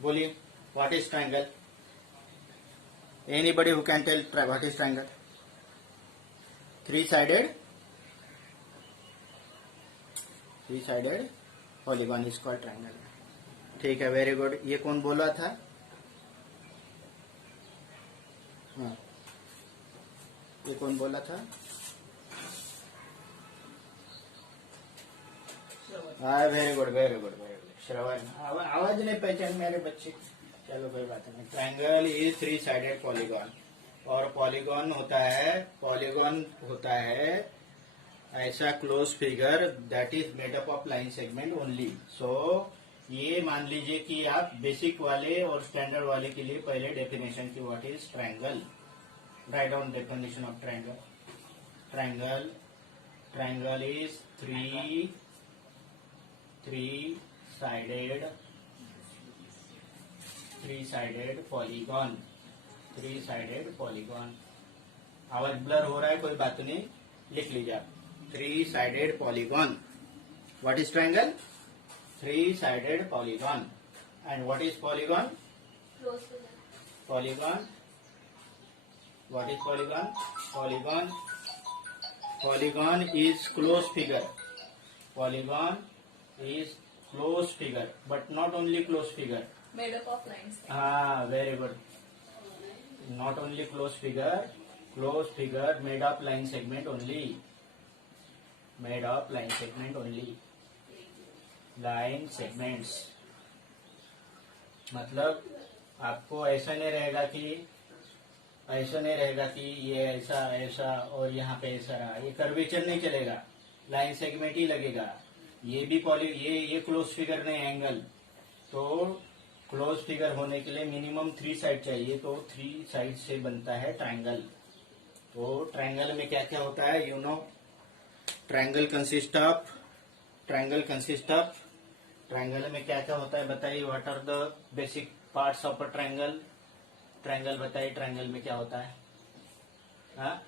बोलिए, what is triangle? Anybody who can tell what is triangle? Three sided polygon is called triangle. ठीक है, very good. ये कौन बोला था? हाँ, ये कौन बोला था? हाँ, very good very good very good. Shravan, आवाज नहीं पहचान मेरे बच्चे। चलो कोई बात नहीं। Triangle is three sided polygon. और पॉलीगॉन होता है ऐसा close figure that is made up of line segment only. So ये मान लीजिए कि आप बेसिक वाले और स्टैंडर्ड वाले के लिए पहले डेफिनेशन की what is triangle. Write down definition of triangle. Triangle is three sided polygon। आवाज ब्लर हो रहा है, कोई बात नहीं, लिख लीजिए आप। Three sided polygon. What is triangle? Three sided polygon. And what is polygon? Polygon, what is polygon? Polygon is close figure, but not only close figure. Made up of lines. Very good. Not only close figure made up line segment only. Line segments. मतलब आपको ऐसा नहीं रहेगा कि ये ऐसा और यहाँ पे ऐसा रहा, ये कर्वेचर नहीं चलेगा, लाइन सेगमेंट ही लगेगा। ये भी ये क्लोज फिगर नहीं एंगल। तो क्लोज फिगर होने के लिए मिनिमम थ्री साइड चाहिए, तो थ्री साइड से बनता है ट्रायंगल। तो ट्रायंगल में क्या क्या होता है, यू नो? ट्रायंगल में क्या क्या होता है बताइए। What are the basic parts of a triangle बताइए। ट्रायंगल में क्या होता है? हाँ,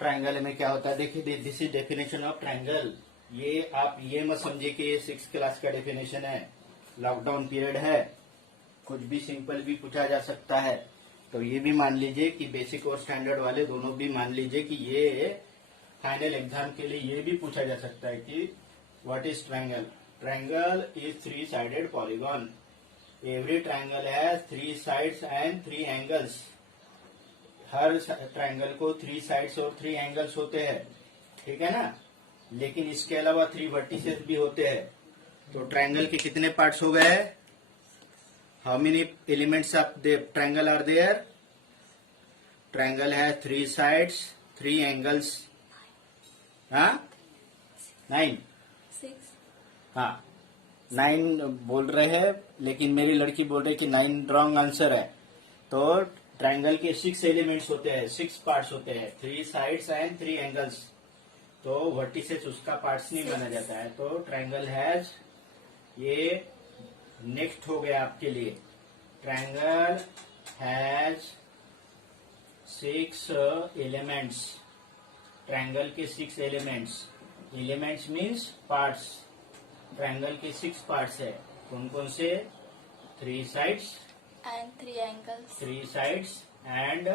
ट्रायंगल में क्या होता है? देखिए, this is definition of triangle. ये आप ये मत समझिए कि ये 6th क्लास का डेफिनेशन है, लॉकडाउन पीरियड है, कुछ भी सिंपल भी पूछा जा सकता है। तो ये भी मान लीजिए कि बेसिक और स्टैंडर्ड वाले दोनों भी मान लीजिए कि ये फाइनल एग्जाम के लिए ये भी पूछा जा सकता है कि what is triangle? Triangle is three sided polygon. Every triangle has three sides and three angles. Her triangle को थ्री साइड्स और थ्री एंगल्स होते हैं, ठीक है ना? लेकिन इसके अलावा थ्री वर्टिसेस भी होते हैं। तो ट्रायंगल के कितने पार्ट्स हो गए? How many elements of the triangle are there? Triangle है थ्री साइड्स, थ्री एंगल्स। हाँ, 9। 6। हाँ, 9 बोल रहे हैं, लेकिन मेरी लड़की बोल रही है कि 9 रॉन्ग आंसर है। तो ट्रायंगल के 6 एलिमेंट्स होते हैं, 6 पार्ट्स होते हैं, three sides and three angles. तो वर्टिसेस उसका पार्ट्स नहीं माना जाता है। तो ट्रायंगल हैज, ये नेक्स्ट हो गया आपके लिए। Triangle has 6 elements. ट्रायंगल के 6 एलिमेंट्स मीन्स पार्ट्स। ट्रायंगल के 6 पार्ट्स है। कौन कौन से? 3 sides And 3 angles. 3 sides and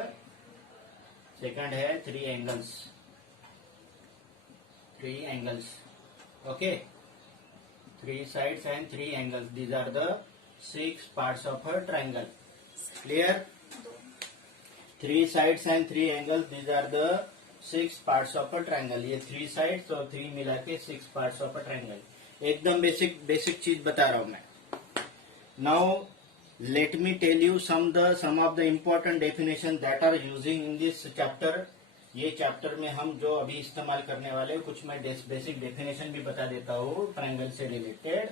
second है 3 angles. 3 angles. Okay, 3 sides and 3 angles. These are the 6 parts of a triangle. Clear? 3 sides and 3 angles. These are the 6 parts of a triangle. ये 3 sides और 3 मिला के 6 parts of a triangle. एकदम basic चीज बता रहा हूं मैं। Now let me tell you some of the important definition that are using in this chapter. ये चैप्टर में हम जो अभी इस्तेमाल करने वाले हैं, कुछ मैं बेसिक डेफिनेशन भी बता देता हूँ ट्रायंगल से रिलेटेड।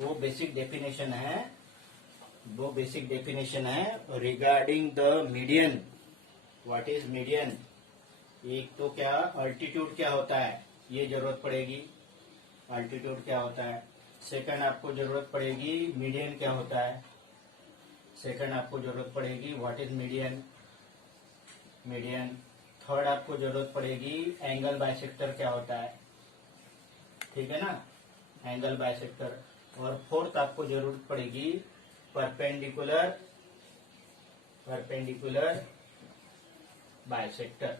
वो बेसिक डेफिनेशन है regarding the median. What is median? एक तो क्या अल्टीट्यूड क्या होता है, ये जरूरत पड़ेगी। अल्टीट्यूड क्या होता है? सेकंड आपको जरूरत पड़ेगी मीडियन क्या होता है। सेकंड आपको जरूरत पड़ेगी व्हाट इज मीडियन। थर्ड आपको जरूरत पड़ेगी एंगल बाइसेक्टर क्या होता है, ठीक है ना? Angle bisector. और फोर्थ आपको जरूरत पड़ेगी perpendicular bisector.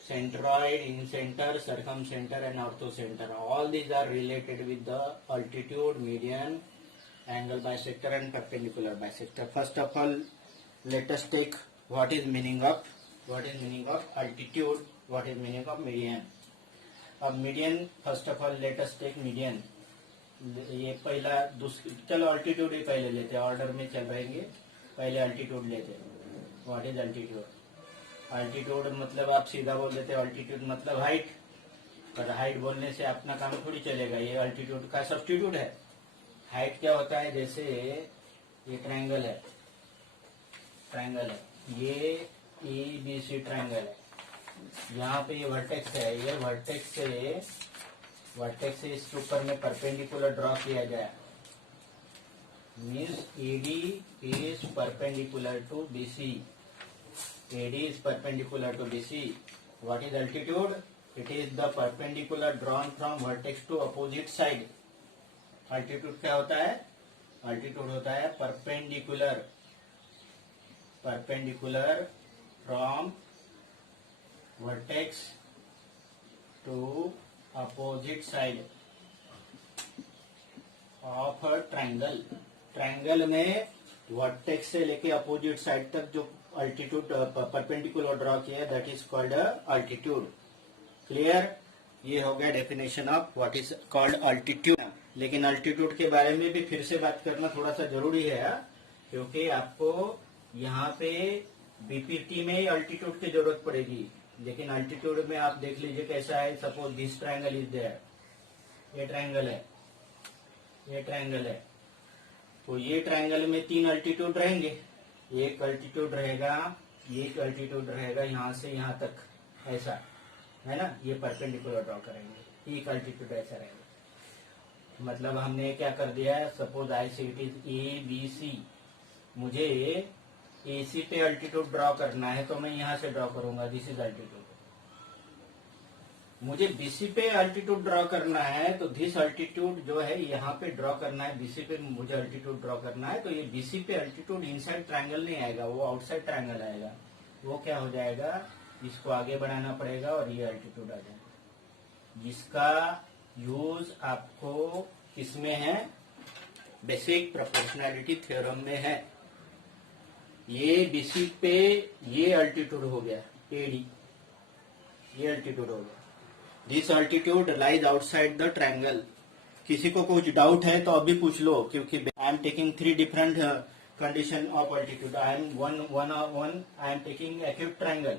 Centroid, incenter, circumcenter and orthocenter, all these are related with the altitude, median, angle bisector and perpendicular bisector. First of all, let us take what is meaning of altitude, what is meaning of median. अब median, first of all let us take median. ये पहला चलो altitude ही पहले लेते हैं, order में चल रहेंगे. पहले अल्टीट्यूड लेते हैं. What is altitude? अल्टीट्यूड मतलब आप सीधा बोल देते हैं अल्टीट्यूड मतलब हाइट, पर हाइट बोलने से अपना काम थोड़ी चलेगा. ये अल्टीट्यूड का सब्स्टिट्यूट है. हाइट क्या होता है? जैसे ये ट्रायंगल है, ये ABC ट्रायंगल है. यहाँ पे ये वर्टेक्स है, ये वर्टेक्स से इसके ऊपर में परपेंडिकुलर ड्रॉ किया गया. Means AD is perpendicular to BC. AD is perpendicular to BC. What is altitude? It is the perpendicular drawn from vertex to opposite side. Altitude क्या होता है? Altitude होता है perpendicular from vertex to opposite side of a triangle. Triangle में vertex से लेके opposite side तक जो अल्टीट्यूड परपेंडिकुलर ड्रॉ किया है, that is called altitude. Clear? ये हो गया definition of what is called altitude. लेकिन अल्टीट्यूड के बारे में भी फिर से बात करना थोड़ा सा जरूरी है, क्योंकि आपको यहाँ पे बीपीटी में ही अल्टीट्यूड की जरूरत पड़ेगी. लेकिन अल्टीट्यूड में आप देख लीजिए कैसा है. Suppose this triangle is there, ये ट्रायंगल है, तो ये ट्रायंगल में 3 अल्टीट्यूड रहेंगे. एक अल्टीट्यूड रहेगा यहाँ से यहाँ तक, ऐसा है ना. ये परपेंडिकुलर ड्रॉ करेंगे, एक अल्टीट्यूड ऐसा रहेगा. मतलब हमने क्या कर दिया है, suppose I say it is ABC. मुझे AC पे अल्टीट्यूड ड्रॉ करना है तो मैं यहाँ से ड्रॉ करूंगा, दिस इज अल्टीट्यूड. मुझे BC पे अल्टीट्यूड ड्रॉ करना है तो दिस अल्टीट्यूड जो है यहाँ पे ड्रॉ करना है. BC पे मुझे अल्टीट्यूड ड्रॉ करना है तो ये BC पे अल्टीट्यूड इनसाइड ट्रायंगल नहीं आएगा, वो आउटसाइड ट्रायंगल आएगा. वो क्या हो जाएगा, इसको आगे बढ़ाना पड़ेगा और ये अल्टीट्यूड आ जाएगा. जिसका यूज आपको किसमें है? बेसिक प्रोपोर्शनैलिटी थ्योरम में है. ये BC पे ये अल्टीट्यूड हो गया AD, ये अल्टीट्यूड हो गया. This altitude lies outside the triangle. किसी को कुछ डाउट है तो अभी पूछ लो, क्योंकि आई am taking 3 different condition of altitude. I am taking acute triangle.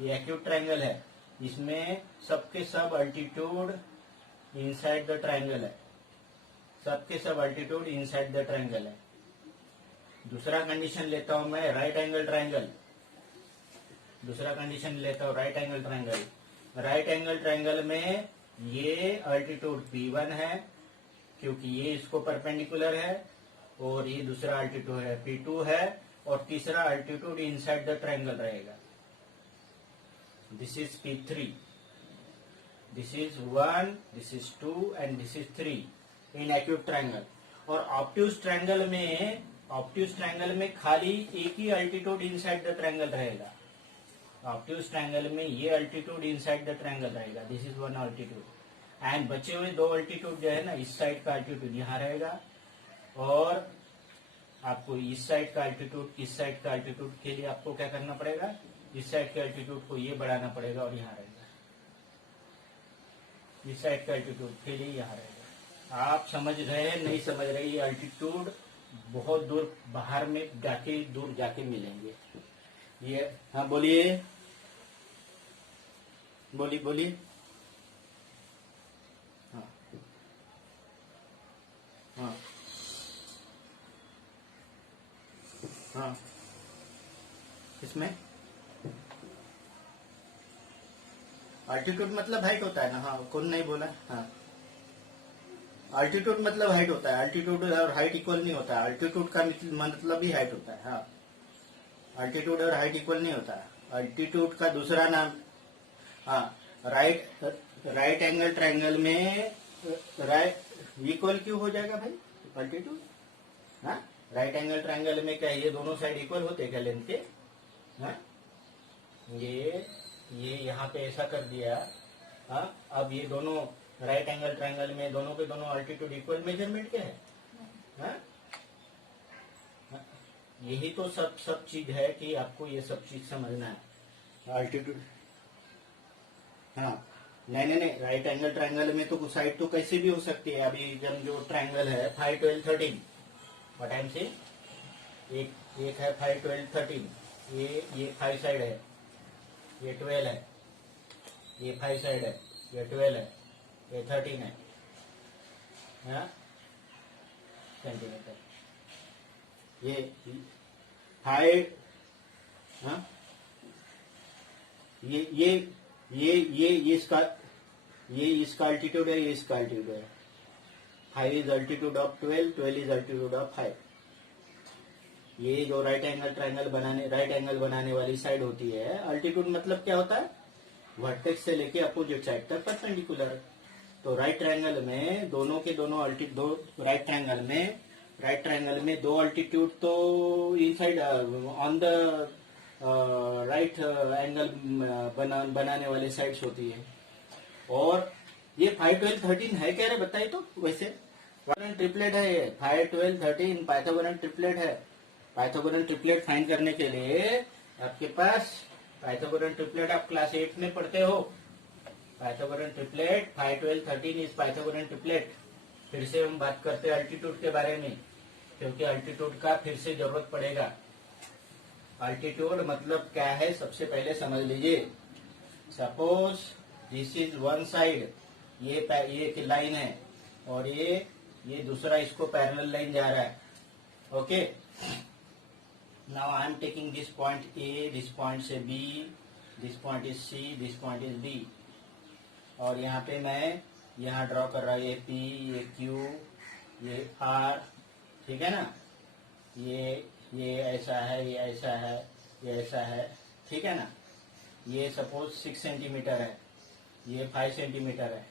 ये एक्यूट ट्रायंगल है, इसमें सबके सब अल्टीट्यूड इनसाइड द ट्रायंगल है. दूसरा कंडीशन लेता हूं मैं right angle triangle. Right angle triangle में ये अल्टीट्यूड P1 है, क्योंकि ये इसको परपेंडिकुलर है, और ये दूसरा अल्टीट्यूड है P2 है, और तीसरा अल्टीट्यूड इनसाइड द ट्रायंगल रहेगा. This is P3, this is 1, this is 2 and this is 3 in acute triangle. और ऑब्ट्यूज ट्रायंगल में खाली एक ही अल्टीट्यूड इनसाइड द ट्रायंगल रहेगा. ऑब्ट्यूज ट्रायंगल में ये अल्टीट्यूड इनसाइड द ट्रायंगल रहेगा. This is 1 altitude. एंड बचे हुए 2 अल्टीट्यूड जो है ना, इस साइड का अल्टीट्यूड यहाँ रहेगा, और आपको इस साइड का अल्टीट्यूड के लिए आपको क्या करना पड़ेगा, इस साइड के अल्टीट्यूड को ये बढ़ाना पड़ेगा और यहाँ रहेगा. इस साइड के अल्टीट्यूड के लिए यहाँ रहेगा. आप समझ रहे हैं, नहीं समझ रहे? ये अल्टीट्यूड बहुत दूर बाहर में दूर जाके मिलेंगे. ये हाँ बोलिए. हाँ हाँ हाँ. इसमें अल्टीट्यूड मतलब हाइट होता है ना. हाँ, कौन नहीं बोला? हाँ, अल्टीट्यूड मतलब हाइट होता है. अल्टीट्यूड और हाइट इक्वल नहीं होता है. अल्टीट्यूड का मतलब ही हाइट होता है. हाँ, अल्टीट्यूड और हाइट इक्वल नहीं होता है. अल्टीट्यूड का दूसरा नाम, हाँ, राइट एंगल ट्रायंगल में राइट इक्वल क्यों हो जाएगा भाई? अल्टीट्यूड। हाँ, राइट एंगल ट्रायंगल में क्या ये दोनों साइड इक्वल होते क्या लेंथ के? हाँ, ये यहाँ पे ऐसा कर दिया। हाँ, अब ये दोनों राइट एंगल ट्रायंगल में दोनों के दोनों अल्टीट्यूड इक्वल मेजरमेंट के है। हाँ? हाँ, यही तो सब चीज है कि आपको ये सब चीज समझना है। अल्टीट्यूड, हाँ, नहीं, राइट एंगल ट्रायंगल में तो साइड तो कैसे भी हो सकती है। अभी जब जो ट्रायंगल है 5, 12, 13, व्हाट आई एम सेइंग, एक है 5, 12, 13, ये 5 साइड है, ये 12 है, ये 5 साइड है, ये 12 है, ये 13 है। हाँ, सेंटीमीटर, ये 5, हाँ, ये इसका अल्टीट्यूड है, ये इसका अल्टीट्यूड है। 5 is altitude of 12, 12 is altitude of 5। ये जो राइट एंगल बनाने वाली साइड होती है, अल्टीट्यूड मतलब क्या होता है? वर्टेक्स से लेके अपोजिट साइड तक परपेंडिकुलर। तो राइट ट्रायंगल में दोनों के दोनों राइट ट्रायंगल में दो अल्टीट्यूड तो inside on the right angle बनाने वाले साइड्स होती है। और ये 5, 12, 13 है क्या रे, बताइए तो। वैसे पाइथागोरन ट्रिपलेट है ये, 5, 12, 13 पाइथागोरन ट्रिपलेट है। पाइथागोरन ट्रिपलेट फाइंड करने के लिए आपके पास पाइथागोरन ट्रिपलेट आप क्लास 8 में पढ़ते हो। Pythagorean triplet 5, 12, 13 is Pythagorean triplet. फिर से हम बात करते हैं अल्टीट्यूड के बारे में, क्योंकि अल्टीट्यूड का फिर से जरूरत पड़ेगा। अल्टीट्यूड मतलब क्या है, सबसे पहले समझ लीजिए। Suppose this is one side, ये एक लाइन है, और ये दूसरा इसको पैरेलल लाइन जा रहा है। Okay, now I am taking this point a, this point से b, this point is c, this point is d. और यहाँ पे मैं यहाँ ड्रॉ कर रहा हूँ ये पी, ये क्यू, ये आर, ठीक है ना। ये ऐसा है, ये ऐसा है, ये ऐसा है, ठीक है ना। ये सपोज 6 सेंटीमीटर है, ये 5 सेंटीमीटर है,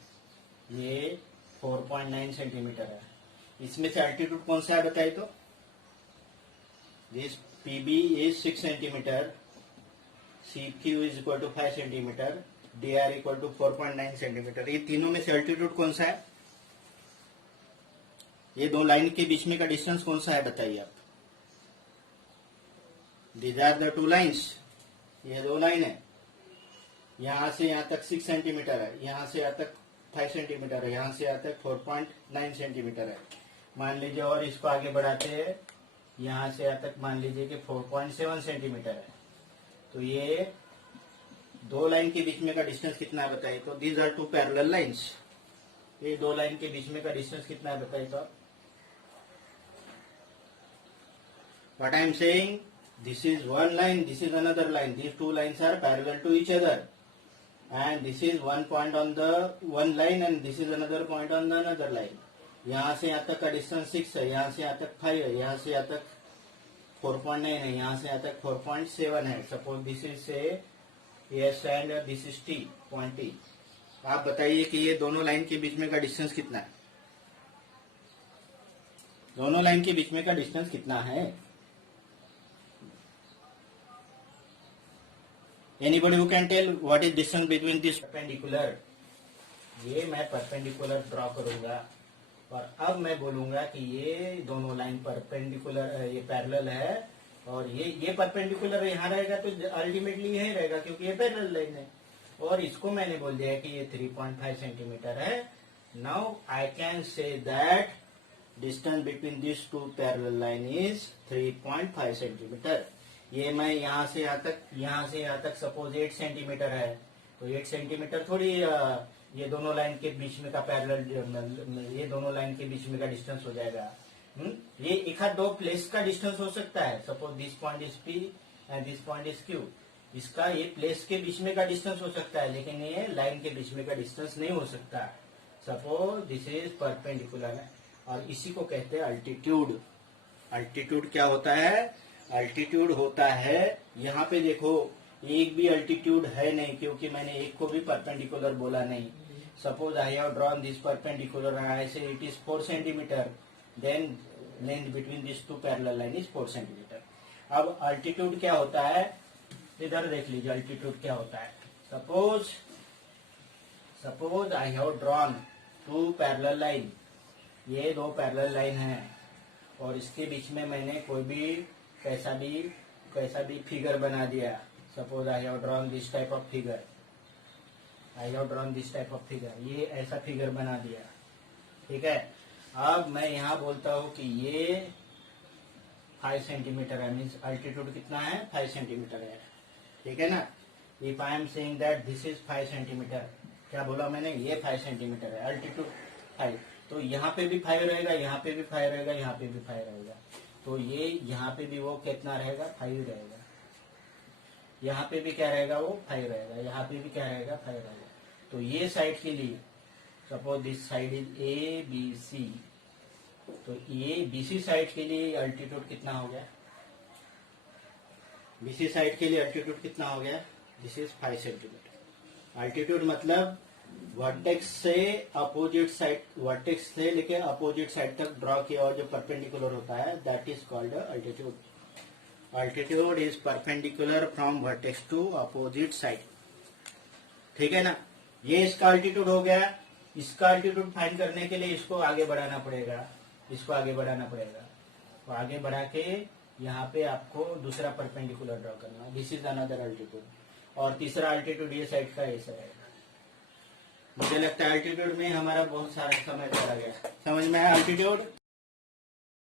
ये 4.9 सेंटीमीटर है। इसमें से अल्टीट्यूड कौन सा है बताइए तो। This PB is 6 centimetre, CQ is equal to 5 centimetre, DR equal to 4.9 centimetre. ये तीनों में से अल्टीट्यूड कौन सा है? ये दो लाइन के बीच में का डिस्टेंस कौन सा है बताइए आप। These are the two lines, ये दो लाइन है। यहां से यहां तक 6 सेंटीमीटर है, यहां से यहां तक 5 सेंटीमीटर है, यहां से यहां तक 4.9 सेंटीमीटर है। मान लीजिए और इसको आगे बढ़ाते हैं, यहां से यहां तक मान लीजिए कि 4.7 सेंटीमीटर है। तो ये दो लाइन के बीच में का डिस्टेंस कितना है बताइए तो। These are two parallel lines, ये दो लाइन के बीच में का डिस्टेंस कितना है बताइए तो। What I am saying, this is one line, this is another line, these two lines are parallel to each other, and this is one point on the one line and this is another point on the another line. यहाँ से यहाँ तक का distance 6 है, यहाँ से यहाँ तक 5 है, यहाँ से यहाँ तक 4.9 है, यहाँ से यहाँ तक 4.7 है। सपोज दिस इज से S and this is T, point T। आप बताइए कि ये दोनों लाइन के बीच में का डिस्टेंस कितना है। दोनों लाइन के बीच में का डिस्टेंस कितना है? Anybody who can tell what is distance between this perpendicular? ये मैं परपेंडिकुलर ड्रॉ करूंगा और अब मैं बोलूंगा कि ये दोनों लाइन परपेंडिकुलर, ये पैरेलल है, और ये परपेंडिकुलर यहाँ रहेगा तो अल्टीमेटली यही रहेगा क्योंकि ये पैरेलल लाइन है। और इसको मैंने बोल दिया कि ये 3.5 सेंटीमीटर है। Now I can say that distance between this two parallel line is 3.5 centimetre. ये मैं यहाँ से यहाँ तक सपोज 8 सेंटीमीटर है, तो 8 सेंटीमीटर थोड़ी ये दोनों लाइन के बीच में का पैरेलल, ये दोनों लाइन के बीच में का डिस्टेंस हो जाएगा। ये एक आध दो प्लेस का डिस्टेंस हो सकता है। Suppose this point is P and this point is Q, इसका ये प्लेस के बीच में का डिस्टेंस हो सकता है, लेकिन ये लाइन के बीच में का डिस्टेंस नहीं हो सकता। सपोज दिस इज परपेंडिकुलर, और इसी को कहते हैं अल्टीट्यूड। अल्टीट्यूड क्या होता है? अल्टीट्यूड होता है, यहाँ पे देखो एक भी अल्टीट्यूड है नहीं क्योंकि मैंने एक को भी परपेंडिकुलर बोला नहीं। Suppose I have drawn this perpendicular, I say it is 4 centimetre, then length between this two parallel line is 4 centimetre. अब अल्टीट्यूड क्या होता है, इधर देख लीजिए अल्टीट्यूड क्या होता है। Suppose I have drawn 2 parallel line, ये 2 पैरेलल लाइन है और इसके बीच में मैंने कोई भी कैसा भी फिगर बना दिया। Suppose I have drawn this type of figure, ये ऐसा फिगर बना दिया, ठीक है। अब मैं यहाँ बोलता हूँ कि ये 5 सेंटीमीटर है, मीन्स अल्टीट्यूड कितना है, 5 सेंटीमीटर है, ठीक है ना। If I am saying that this is 5 centimetre, क्या बोला मैंने, ये 5 सेंटीमीटर है, अल्टीट्यूड 5, तो यहाँ पे भी 5 रहेगा, यहाँ पे भी 5 रहेगा, यहाँ पे भी 5 रहेगा, तो ये यहाँ पे भी वो कितना रहेगा, 5 रहेगा, यहाँ पे भी क्या रहेगा, वो 5 रहेगा, यहाँ पे भी क्या रहेगा, 5 रहेगा। तो ये साइड के लिए suppose this side is A B C, तो ये बीसी साइड के लिए अल्टीट्यूड कितना हो गया, बीसी साइड के लिए अल्टीट्यूड कितना हो गया, दिस इज 5 सेंटीमीटर। अल्टीट्यूड मतलब वर्टेक्स से अपोजिट साइड, वर्टेक्स से लेके अपोजिट साइड तक ड्रॉ किया और जो परपेंडिकुलर होता है that is called altitude. Altitude is perpendicular from vertex to opposite side, ठीक है ना। ये इसका अल्टीट्यूड हो गया। इसका अल्टीट्यूड फाइंड करने के लिए इसको आगे बढ़ाना पड़ेगा, तो आगे बढ़ा के यहाँ पे आपको दूसरा परपेंडिकुलर ड्रॉ करना, दिस इज अनदर अल्टीट्यूड। और तीसरा अल्टीट्यूड ये साइड का ऐसा रहेगा। मुझे लगता है अल्टीट्यूड में हमारा बहुत सारा समय चला गया, समझ में आया अल्टीट्यूड।